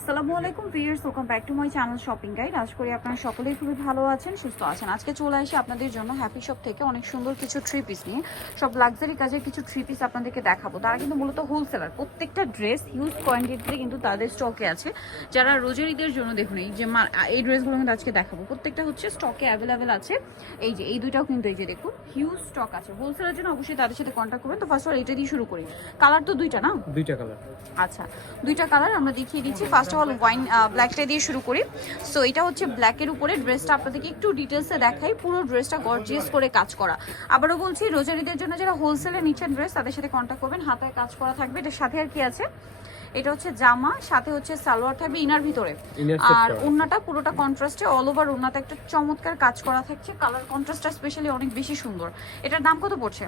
আসসালামু আলাইকুম viewers welcome back to my channel shopping guide আশা করি আপনারা সকলেই খুবই ভালো আছেন সুস্থ আছেন। আজকে চলে আসি আপনাদের জন্য হ্যাপি শপ থেকে অনেক সুন্দর কিছু থ্রি পিস নিয়ে। সব লাক্সারি কাজের কিছু থ্রি পিস আপনাদেরকে দেখাবো। তারা কিন্তু মূলত হোলসেলার প্রত্যেকটা ড্রেস হিউজ কোয়ান্টিটিতে কিন্তু তাদের স্টকে আছে। যারা রোজের ঈদের জন্য দেখুন এই যে মা- এই ড্রেসগুলো কিন্তু আজকে দেখাবো। প্রত্যেকটা হচ্ছে স্টকে অ্যাভেলেবেল আছে। এই যে এই দুইটাও কিন্তু এই যে দেখুন হিউজ স্টক আছে। হোলসেলের জন্য অবশ্যই তাদের সাথে কন্ট্যাক্ট করবেন। তো ফার্স্ট অল এটা দিয়ে শুরু করি। কালার তো দুইটা না? দুইটা কালার আচ্ছা দুইটা কালার আমরা দেখিয়ে দিচ্ছি। ফার্স্ট অফ অল ওয়াইন ব্ল্যাকটা দিয়ে শুরু করি। সো এটা হচ্ছে ব্ল্যাকের উপরে ড্রেসটা আপনাদেরকে একটু ডিটেলসে দেখাই। পুরো ড্রেসটা গর্জিয়াস করে কাজ করা। আবারও বলছি, রোজারিদের জন্য যারা হোলসেলে নিচ্ছেন ড্রেস তাদের সাথে কন্ট্যাক্ট করবেন। হাতায় কাজ করা থাকবে। এটার সাথে আর কি আছে? এটা হচ্ছে জামা সাথে হচ্ছে সালোয়ার থাকবে ইনার ভিতরে। আর করা। ওন্নাটা পুরোটা কন্ট্রাস্টে অল ওভার ওন্নাতে একটা চমৎকার কাজ করা থাকছে। কালার কন্ট্রাস্টটা স্পেশালি অনেক বেশি সুন্দর। এটার দাম কত পড়ছে?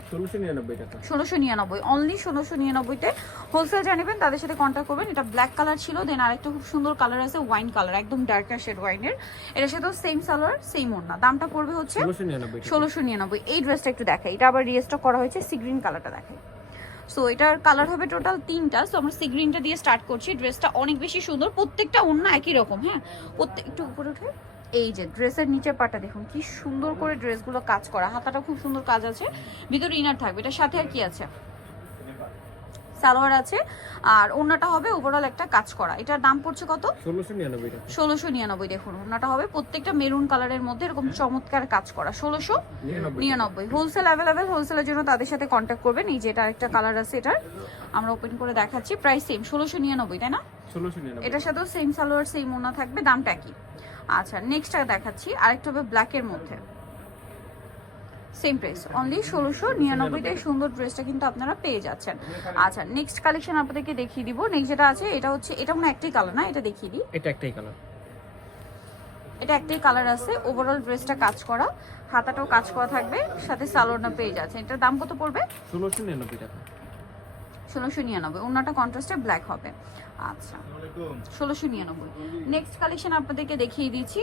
ষোলোশো নিরানব্বই অনলি ষোলোশো নিরানব্বইতে হোলসেল জানিবেন তাদের সাথে কন্ট্যাক্ট করবেন। এটা ব্ল্যাক কালার ছিল দেন আরেকটা খুব সুন্দর কালার আছে ওয়াইন কালার একদম ডার্কার শেড ওয়াইনের এটার সাথেও সেম সালোয়ার সেম ওড়না দামটা পড়বে হচ্ছে ষোলোশো নিরানব্বই এই ড্রেসটা একটু দেখাই। এটা আবার রিয়েস্টক করা হয়েছে সি গ্রিন কালারটা দেখাই। সো এটার কালার হবে টোটাল তিনটা। সো আমরা সি গ্রিনটা দিয়ে স্টার্ট করছি। ড্রেসটা অনেক বেশি সুন্দর। প্রত্যেকটা অন্য একই রকম হ্যাঁ? প্রত্যেক একটু উপরে উঠে। এই যে ড্রেসের নিচের পাটা দেখুন, কি সুন্দর করে ড্রেসগুলো কাজ করা। হাতাটা খুব সুন্দর কাজ আছে। ভিতরে ইনার থাকবে। এটার সাথে আর কি আছে? সালোয়ার আছে। আর ওড়নাটা হবে ওভারঅল একটা কাজ করা। এটার দাম পড়ছে কত? ষোলোশো নিরানব্বই দেখুন। ওড়নাটা হবে প্রত্যেকটা মেরুন কালারের মধ্যে এরকম চমৎকার কাজ করা। ষোলোশো নিরানব্বই। হোলসেল অ্যাভেলেবেল হোলসেলের জন্য তাদের সাথে কন্ট্যাক্ট করবেন। এই যে এটা আরেকটা কালার আছে এটার। আমরা ওপেন করে দেখাচ্ছি। প্রাইস সেম ষোলোশো নিরানব্বই তাই না? এটার সাথেও সেম সালোয়ার সেম ওনা থাকবে দামটা কি আচ্ছা নেক্সট দেখাচ্ছি। আরেকটা হবে ব্ল্যাকের মধ্যে। সেম প্রাইস অনলি ষোলোশো নিরানব্বইটাই সুন্দর ড্রেসটা কিন্তু আপনারা পেয়ে যাচ্ছেন। আচ্ছা নেক্সট কালেকশন আপনাদেরকে দেখিয়ে দিব। নেক্সট যেটা আছে এটা হচ্ছে এটা মনে একটাই কালার না? এটা দেখিয়ে দিই। এটা একটাই কালার এটা একটাই কালার আছে। ওভারঅল ড্রেসটা কাজ করা। হাতাটাও কাজ করা থাকবে। সাথে সালোয়ারটা পেয়ে যাচ্ছে এটার দাম কত পড়বে? ষোলোশো নিরানব্বই টাকা। ষোলোশো নিরানব্বই। অন্যটা কন্ট্রাস্টে ব্ল্যাক হবে। আচ্ছা ষোলোশো নিরানব্বই। নেক্সট কালেকশন আপনাদেরকে দেখিয়ে দিচ্ছি।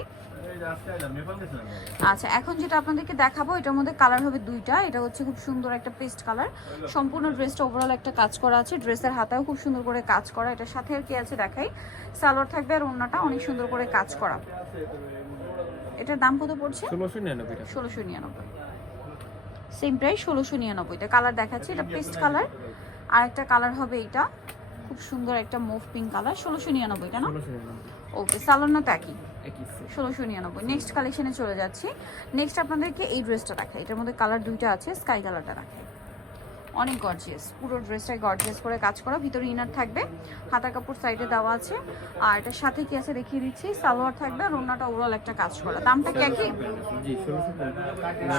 আচ্ছা এখন যেটা আপনাদেরকে দেখাবো এটার মধ্যে কালার হবে দুইটা। এটা হচ্ছে খুব সুন্দর একটা পেস্ট কালার সম্পূর্ণ ড্রেসটা ওভারঅল একটা কাজ করা আছে। ড্রেসের হাতাও খুব সুন্দর করে কাজ করা। এটার সাথে আর কি আছে দেখাই? সালোয়ার থাকবে আর অন্যটা অনেক সুন্দর করে কাজ করা। এটার দাম কত পড়ছে? ষোলোশো নিরানব্বই ষোলোশো নিরানব্বই। সেম প্রাইস ষোলোশো নিরানব্বইটা কালার দেখাচ্ছি এটা পেস্ট কালার আর একটা কালার হবে এটা খুব সুন্দর একটা মুভ পিঙ্ক কালার ষোলোশো নিরানব্বই না? ওকে সালোনা না তো একই? একই ষোলোশো নিরানব্বই। নেক্সট কালেকশনে চলে যাচ্ছি। নেক্সট আপনাদেরকে এই ড্রেসটা দেখাই। এটার মধ্যে কালার দুইটা আছে স্কাই কালারটা দেখাই। অনেক গর্জিয়াস পুরো ড্রেসটাই গর্জিয়াস করে কাজ করা। ভিতরে ইনার থাকবে হাতা কাপড় সাইডে দেওয়া আছে। আর এটার সাথে কি আছে দেখিয়ে দিচ্ছি সালোয়ার থাকবে আর অন্যটা ওভারঅল একটা কাজ করা। দামটা কি একই?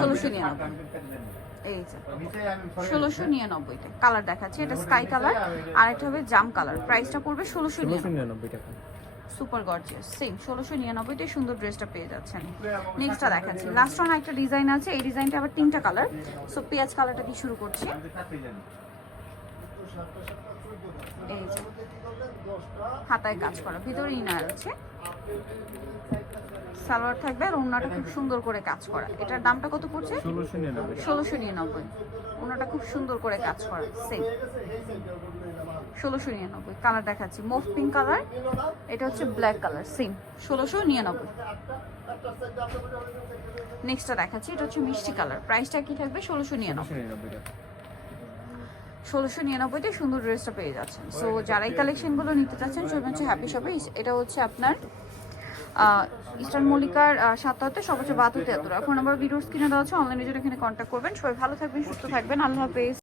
ষোলোশো নিরানব্বই। এই যে ষোলোশো নিরানব্বইতে কালার দেখাচ্ছে এটা স্কাই কালার আর একটা হবে জাম কালার প্রাইসটা পড়বে ষোলোশো নিরানব্বই টাকা। সুপার গর্জিয়াস সেম ষোলোশো নিরানব্বইতে সুন্দর ড্রেসটা পেয়ে যাচ্ছেন। নেক্সটটা দেখাচ্ছি। লাস্ট ওয়ান একটা ডিজাইন আছে এই ডিজাইনটা আবার তিনটা কালার সো পেঁয়াজ কালারটা দিয়ে শুরু করছি। এই যে হাতায় কাজ করা ভিতরে ইনার আছে। সালোয়ার থাকবে আর ওড়নাটা খুব সুন্দর করে কাজ করা। এটার দামটা কত পড়ছে? ষোলোশো নিরানব্বই। ওনাটা খুব সুন্দর করে কাজ করা। সেম ষোলোশো নিরানব্বই। কালার দেখাচ্ছি। মুভ পিঙ্ক কালার এটা হচ্ছে ব্ল্যাক কালার সেম ষোলোশো নিরানব্বই। নেক্সটটা দেখাচ্ছি। এটা হচ্ছে মিষ্টি কালার প্রাইসটা কি থাকবে? ষোলোশো নিরানব্বই। ষোলোশো নিরানব্বই ষোলোশো নিরানব্বইতে সুন্দর ড্রেসটা পেয়ে যাচ্ছেন। সো যারা এই কালেকশনগুলো নিতে চাচ্ছেন সেটা হচ্ছে হ্যাপি শপে এটা হচ্ছে আপনার ইস্টার্ন মল্লিকার সব হচ্ছে বাহাত্তর তিয়াত্তর। এখন আবার ভিডিওস স্ক্রিনে দেওয়া আছে অনলাইনে যদি এখানে কন্ট্যাক্ট করবেন। সবাই ভালো থাকবেন, সুস্থ থাকবেন। আল্লাহ হাফেজ।